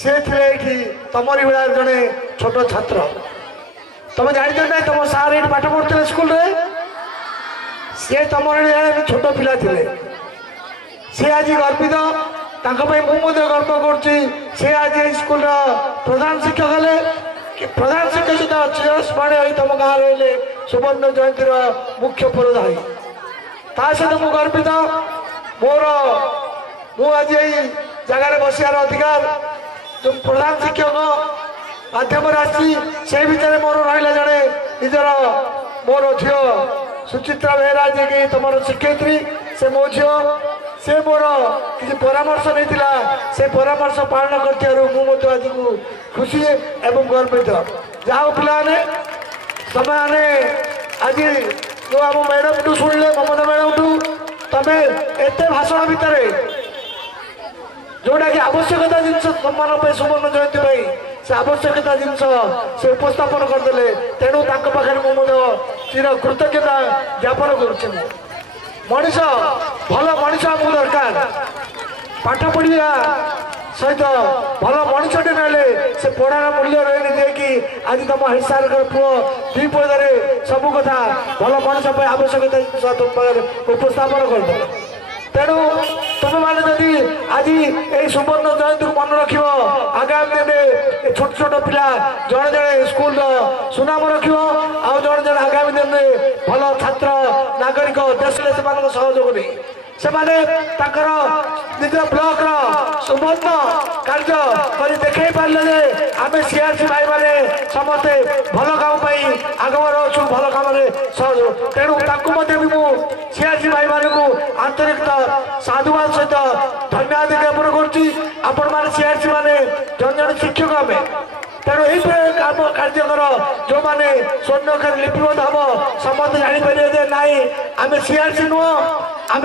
सी थे तमरी भाया जड़े छोट छात्र तुम जान ना तुम सार ये पाठ पढ़ुते स्कूल रे सी तुम छोट पिला थे सी आज गर्वित मुझे गर्व कर आज स्कूल प्रधान शिक्षक हेले प्रधान शिक्षक सहित चिरस्मरणीय तुम गाँव रही सुवर्ण जयंती मुख्य पुरोधायी ता सहित मुझे गर्वित मोर आज जगार बसार अधिकार जो प्रधान शिक्षक माध्यम से भितर मोर रहा जड़े निजर मोर झील सुचित्रा बेहरा जी की तुम शिक्षयित्री से मो झील से मोर किसी परामर्श नहीं से परामर्श पालन कर आज को खुशी एवं गर्वित जहाँ पे समय आज जो आम मैडम टू शुणिले ममता मैडम टू तमें एत भाषण भितर जोटा कि आवश्यकता जिनस तुम सुवर्ण जयंती से आवश्यकता जिनस से उपस्थापन करदे तेणु पाखे मुझे चिर कृतज्ञता ज्ञापन करुचे मनीष भल मनीष आमको दरकार पाठ पढ़ा सहित भल मनीषटे ना से पढ़ार मूल्य रही जे कि आज तुम हेड सार पुओ दुई पदे सब कथा भल मनीष आवश्यकता जिन तुम उपस्थापन करदे तेणु तुम मैंने जदि आज ये सुवर्ण जयंती मन रख आगामी दिन छोट छोट पिला जड़े जड़े स्कूल सुनाम रख जड़े जड़े आगामी दिन में भल छात्र नागरिक देश सहयोग नहीं से निज ब्लॉक सुवर्ण कार्य कर देखे पारे आम सीआरसी भाई मैंने समस्ते भल काम आगमन अच्छु भल कम सहयोग तेणु भी सीआरसी भाई मानक आंतरिक साधुवाद सहित धन्यवाद ज्ञापन कर सीआरसी मैंने जन जन शिक्षक आम तेणु यही काम कार्यकर जो मैंने स्वर्ण अक्षर लिपिबद्ध हम समस्त जापर ना आम सीआरसी नुह आम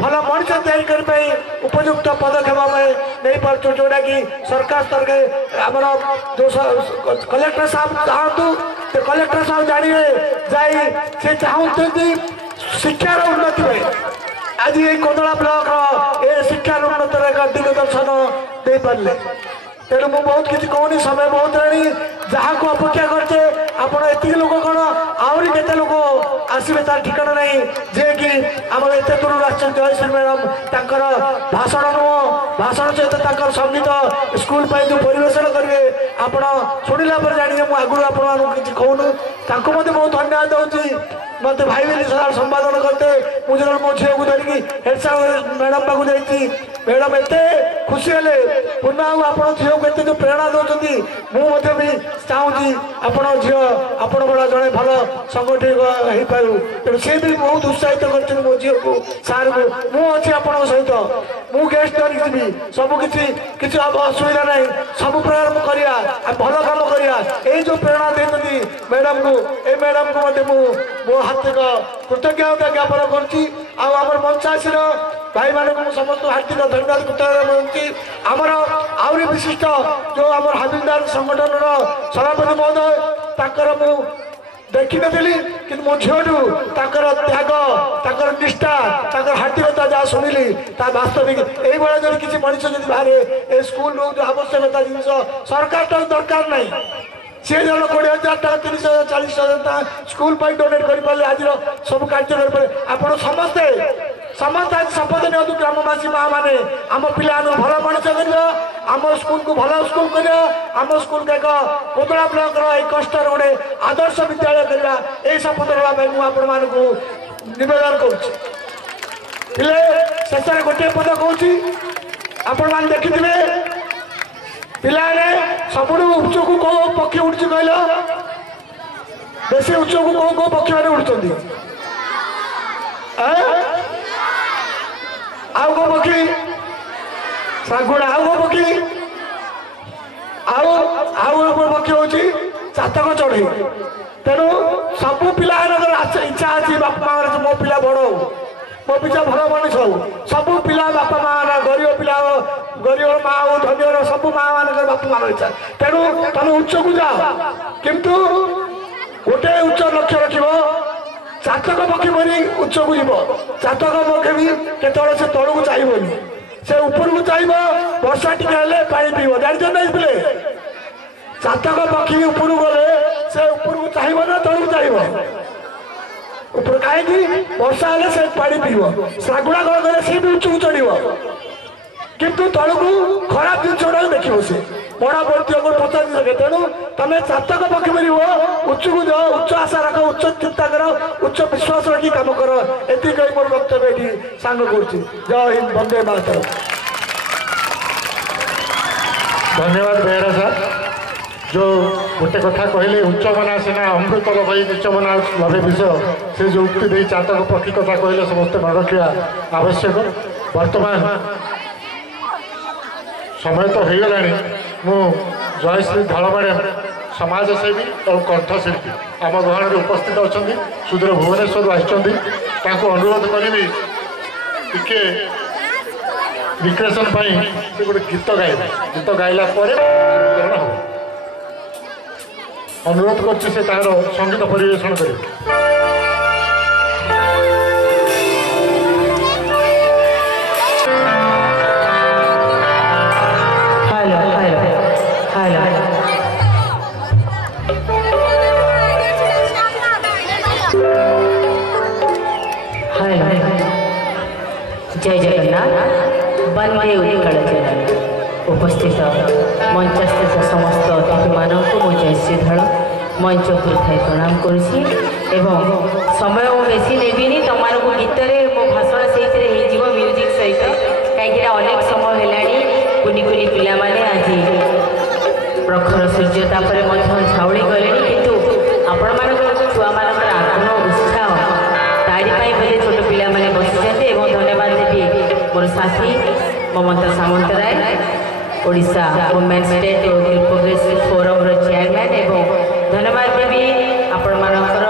भल मनीष तैयारी उपयुक्त पदक्षेप आम नहीं पार्चु जोटा कि सरकार स्तर के आमर जो कलेक्टर साहब चाहतु तो कलेक्टर साहब जानवे जा चाहते शिक्षार उन्नति आज ये कोदला ब्लॉक ये शिक्षार उन्नति एक दिग्दर्शन दे पारे तेणु मुझे बहुत किसी कहनी समय बहुत रही जहाँ को अपेक्षा करते आपड़ एति लोक कौन आहरी केते लोक आसवे तार ठिकाना नहीं जे कि आम एत दूर आसान जयश्री मैडम तर भाषण नुह भाषण सहित संगीत स्कूल पर जो परिवेशन करेंगे आप शुणिला जाने मुझे आगुरी आप किसी कहूनु मत बहुत धन्यवाद दूसरी मत भाई बोली सदा संपादन करते मुझे मो झील को धरिकी हेड साहब मैडम पाक जाइए मैडम एत खुशी हेले पुनः आप झील को एत जो प्रेरणा दौरान भी चाहूँगी आपण झील आपण बड़ा जड़े भल संगठन हो पारू तेणु सी भी बहुत उत्साहित कर मो झील को सार को मुझे आपण सहित मु गेस्ट धरिकी सबकि असुविधा ना सब प्रकार करा भल कम करा ये जो प्रेरणा देती मैडम को ए मैडम को मत मो हार्दिक कृतज्ञता ज्ञापन कर मंचासीर भाई मानक समस्त हार्दिक धन्यवाद कृतज्ञता आमर आहरी विशिष्ट जो आम हाबिलदार संगठन सभापति महोदय ताकर मु देखी नी कि मो झीलू त्याग निष्ठा हार्दिकता जहाँ शुणिली वास्तविक यही जब किसी मनीष जब बाहर ए स्कूल जो आवश्यकता जिन सरकार तो दरकार नहीं सी जन 20,000 टाँग 30,000 40,000 स्कूल पर डोनेट कर आज सब कार्य कर आप समस्ते समस्त आज शपथ नियंतु ग्रामवासी माँ मैंने आम पिला भल मनीष कर आम स्कूल को भल स्कूल कर आम स्कूल को एक कोदला ब्लॉक कष्टर गोटे आदर्श विद्यालय करवा यही शपथ नापी मुझे निवेदन कर शेष गोटे पद कहूँ आपण मैंने देखिथे पिलाने सबुठ उच्च को कौ पक्षी उड़ी कहल बेसी उच्च को कौ कौ पक्षी मैंने उड़ती आउ कौ पक्षी शागुड़ा आउ कौ पक्षी आउ पक्षी हूँ चातक चढ़ई तेणु सबू पिला इच्छा अच्छी बापा माँ मो पिला बड़ हो मो पिछा भल मनीष हो सबू पिला बापा माँ गरीब पिला गरीब माँ हो धनी सब माँ मान बापा मान इच्छा तेणु तुम उच्च को जाओ किंतु गोटे उच्च लक्ष्य रख चातक पक्षी बनी उच्च को जीव चातक पक्षी भी केतल से तलू को चाहिए से ऊपर को चाहिए वर्षा टी पा पीब जान नहीं चातक पक्षी ऊपर गले से उपरକୁ ଚାହିଁବ ନା ତଳକୁ ଚାହିଁବ ऊपर कहीं वर्षा हेल्ले से पानी पीब शागुड़ा कौन कले सी भी उच्चक चढ़ किंतु तल को खराब जिन देखो सी बड़ा बढ़ती पचास सके तेणु तुम चातक पक्षी मिल उच्चक जाओ उच्च आशा रख उच्च चिंता कर उच्च विश्वास रखी कम कर ये मोर वक्तव्य ये सांग कर जय हिंद वंदे मातरम। धन्यवाद बेहरा साहब जो गोटे कथा कहले उच्च मना सिना अमृत लभई नीच मना लभे विष से जो उक्ति दे चातक पक्षी कथा कहले समस्त मन रखा आवश्यक। वर्तमान समय तो हो गला मु जयश्री धल मैडम समाजसेवी और कंठशिल्पी आम गहन में उपस्थित अच्छा सुदूर भुवनेश्वर आसुँच अनुरोध करी टिके रिक्रिएशन से गोटे गीत गाइबे गीत गाइला अनुरोध कर संगीत परिवेशन कर जय जगन्नाथ वंदे उत्कल जननी उपस्थित मंचस्थित समस्त अतिथि मानक मो जयश्री धल मंच पुरथाई प्रणाम करुँची समय बेसी नेबिनी तुम गीत मो भाषण से म्यूजिक सहित कहीं अनेक समय है कुनी कुनी पिला माने आज प्रखर सूर्यता पर झाउली गले किंतु आपण मान छुआ मान आत्म उत्साह तारी बोले छोट पिला माने बसी धन्यवाद देवी मोर साथी Mamata Samantaray Odisha women state progressive forum chairman एवं धन्यवाद देवी आपण मानकर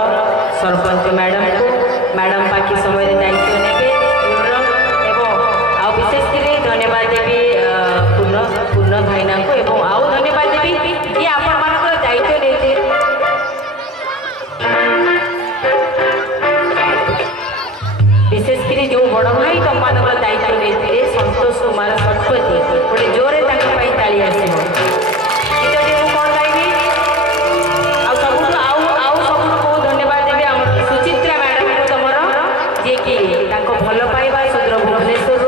सरपंच मैडम को मैडम बाकी समय दायित्व नेबे एवं आउ विशेषकर धन्यवाद देवी पूर्ण भाईना को एवं आउ धन्यवाद देवी ये आपण मानकर दायित्व नेते विशेषकर जो बड़ भाई तुम मानकर दायित्व नेते संतोष कुमार शतपथी गोटे जोरे ताली आसो गीतटी मु कौन गाइबी सबको धन्यवाद देवी आम सुचित्रा मैडम को तुम जी कि भल पाइबा सुदूर भुवनेश्वर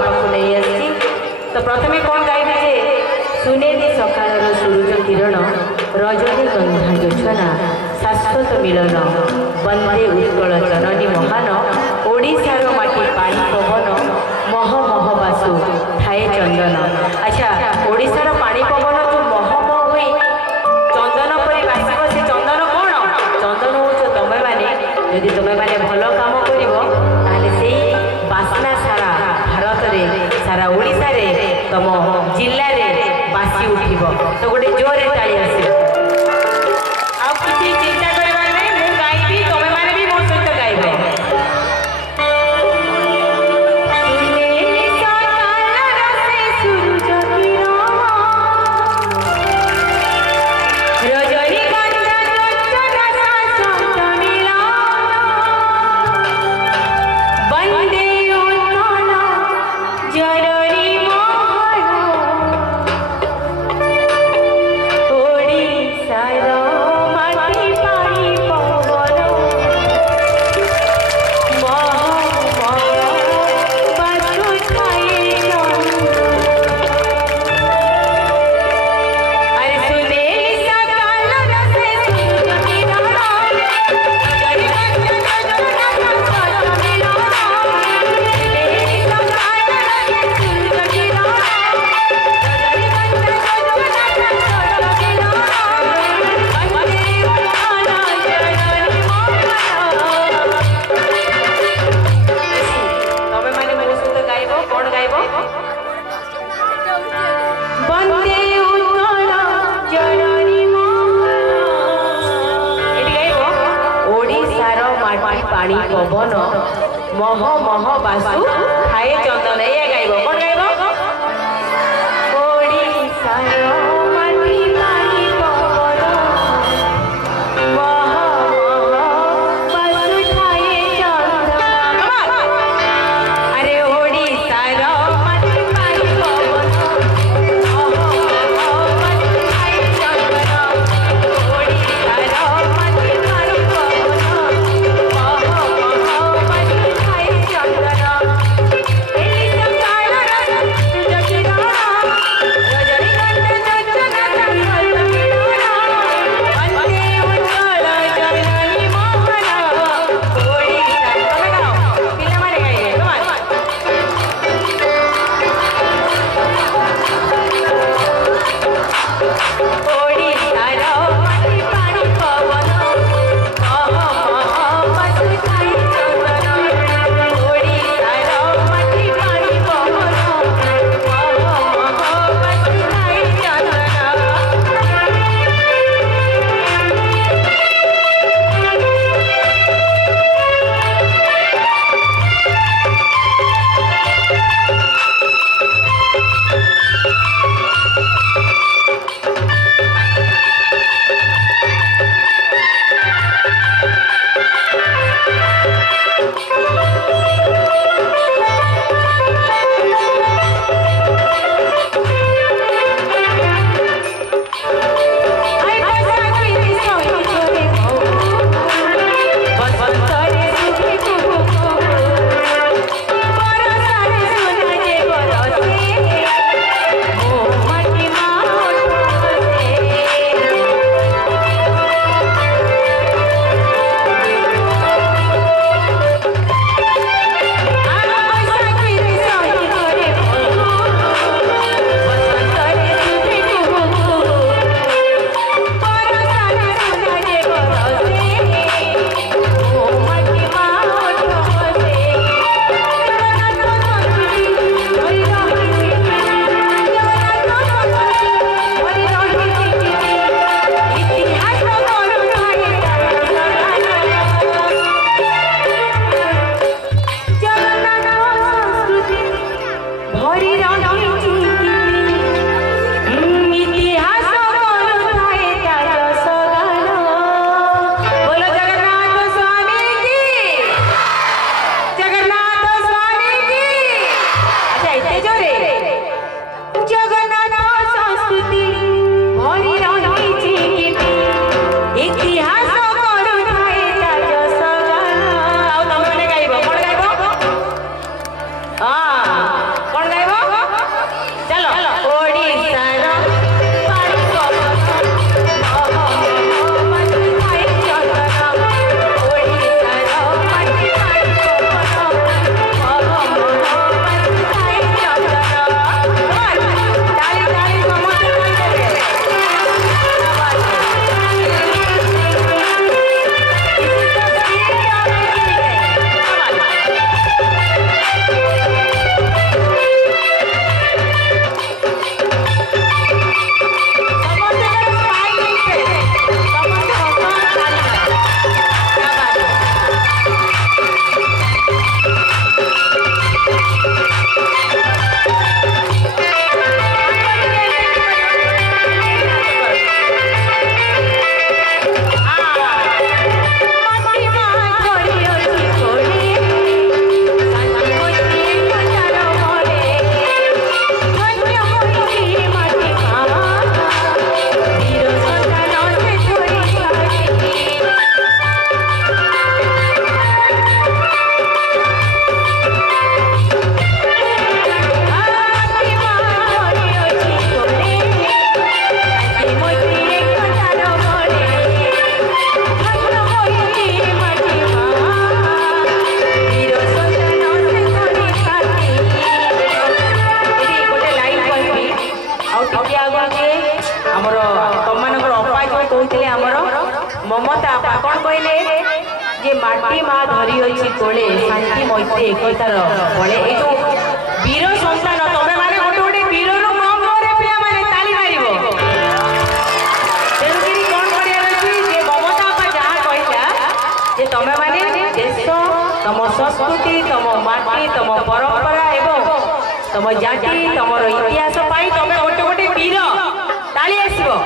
पाखु नहीं आसी तो प्रथम कौन गाइबी जे सुनेली सकाळ सूरज किरण रजनी गंधा योजना शाश्वत मिलन वंदे उत्कल जननी महान ओडिशार माटी पानी पवन मह मह बासु थाए चंदन। अच्छा ओडिशार पानी पवन जो मह मह हुई चंदन पर बासिब से चंदन कौन चंदन हो तुम मैंने यदि तुम मैंने भल काम कर बास्ना सारा भारत रे सारा ओडिशा रे तुम जिले में बासी उठिब तो गोटे जोरे ताली आसो चिंता करवार नहीं मुझे गाइबी तुम मैंने भी मो सहित गाइब पानी पवन मह मह बासु खाए चंदन ये गाइब कौन गाइब ओडिशार माटी पानी पवन मह मह बासु खाए चंदन। अरे ओडिशार माटी पानी पवन मह मह बासु खाए चंदन ओडिशार कहते आमर ममता कौन कहले जे माटी माँ धरी अच्छी कोले शांति मैत्री एकतार बड़े ये जो वीर संतान तमें मैंने गोटे गोटे वीर पिला मैंने ताली मार तेणुक कौन कर ममता आपा जहाँ कहला जे तमें मैंने देश तम संस्कृति तम माटी तम परंपरा एवं तम जाति तम इतिहास तमें गोटे गोटे वीर ताली आसो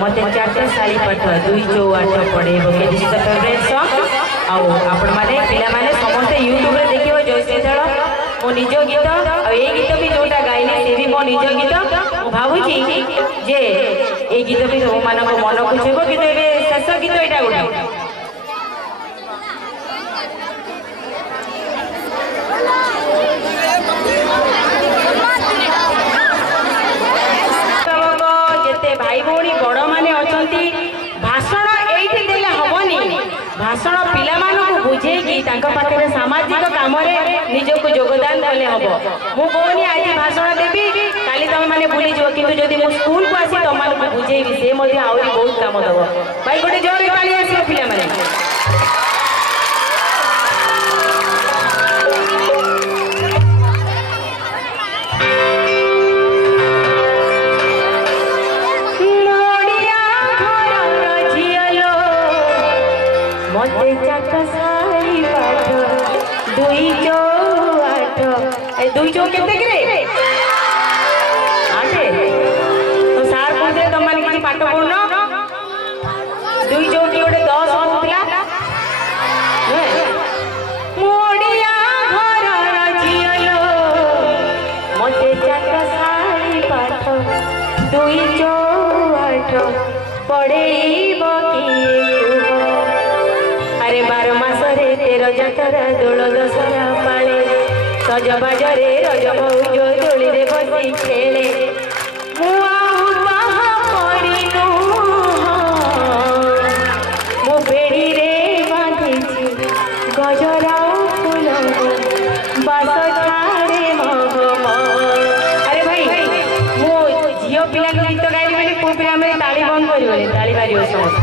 मत चार्टा शाड़ी पाठ 2-8 पढ़े फेवरेट सॉन्ग आपण मैंने पिला माने समस्त यूट्यूब रे देखियो जयश्री दल मो निज गीत ए गीत भी जोटा गाइले से भी मो निज गीत मु भाबुची जे ए गीत भी सब मानक मन को छेबो कि शेष गीत एटा गोटे भाई भौणी बड़ माने अछंती भाषण एठी देले हबनी भाषण पिला मानकु बुझेकी तांका पाखरे सामाजिक काम रे निजको योगदान देले हबो मु कोनी आज भाषण देबी काली तमे माने भूली जो किंतु जदी मु स्कूल को आसी तमानकु बुझेबी से मध्ये आउरी बहुत काम दबो भाई गोटे जोरे ताली आसी पिला माने दुई चौ केते करे आठे तो सार कहते तुम मैंने किसी पाठ पढ़न दुई चौ की गोटे 10 होतला मोड़िया घर झियलो मते चाका साड़ी पाठ 2-8 पढ़ेइबो किए अरे 12 मास रे 13 जातरा दोल दशरा पाले सजबाजरे रज मौज दोली रे बसी खेले मो बेड़ी रे बांधी गजरा फूल बास छाड़े अरे भाई मो झील पिला गीत गाइली पुओ पिला ताली बंद कर ताली मार समस्त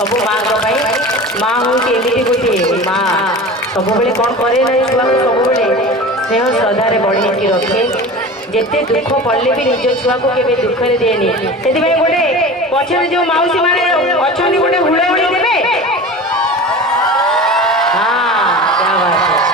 सब माँ माँ हूँ एमती गोटे माँ सब कौन करे ना छुआ को सब स्नेह श्रद्धार बढ़े रखे जिते दुख पड़े भी निज छुआ को केवे दुख रे दिएनी से गोटे पछे जो मौसी माने अच्छा गोटे हुड़हुड़ी देवे हाँ क्या बात है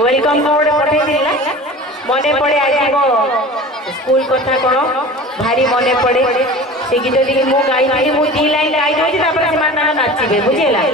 वेलकम गोटे पठे मन पड़े आज स्कूल कथा कौन भारी मन पड़े से गीत टी मुझे गाई मुझे 2 लाइन गाई दूसरी नाचे बुझेगा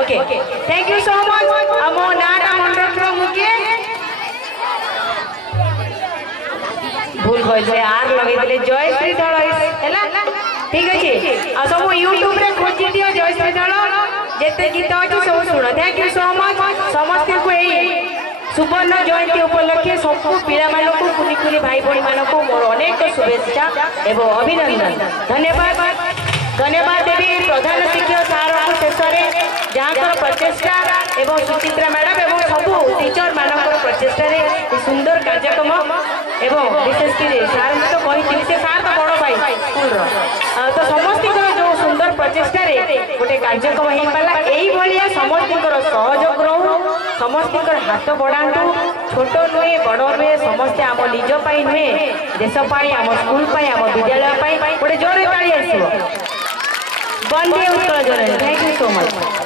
okay thank you so much आम नाटा मंडल मुके भूल कहले आर लगे जय श्री दल है ठीक अच्छे आ सब यूट्यूब रे खोजी दियो जय श्री दल जेते गीत अच्छे सब शुण थैंक यू सो मच समस्त को यही सुवर्ण जयंती उपलक्षे सब पिला मानक कुनी कुनी भाई भाई मानक मोर अनेक शुभेच्छा एवं अभिनंदन धन्यवाद धन्यवाद देवी प्रधान शिक्षक सार को शेष जहाँ प्रचेषा एवं सुचित्रा मैडम एवं सबू टीचर मान प्रचेषा सुंदर कार्यक्रम एवं विशेषकर सार तो कही से सार तो बड़ भाई स्कूल तो समस्त जो सुंदर प्रचेषा गोटे कार्यक्रम हो पाला यही समस्त सहयोग रो समस्त हाथ बढ़ातु छोट नुहे बड़ नुहे समस्ते आम निज नुहे देश आम स्कूल आम विद्यालय गोटे जोर ताली आसो वंदे उत्कल जननी थैंक यू सो मच।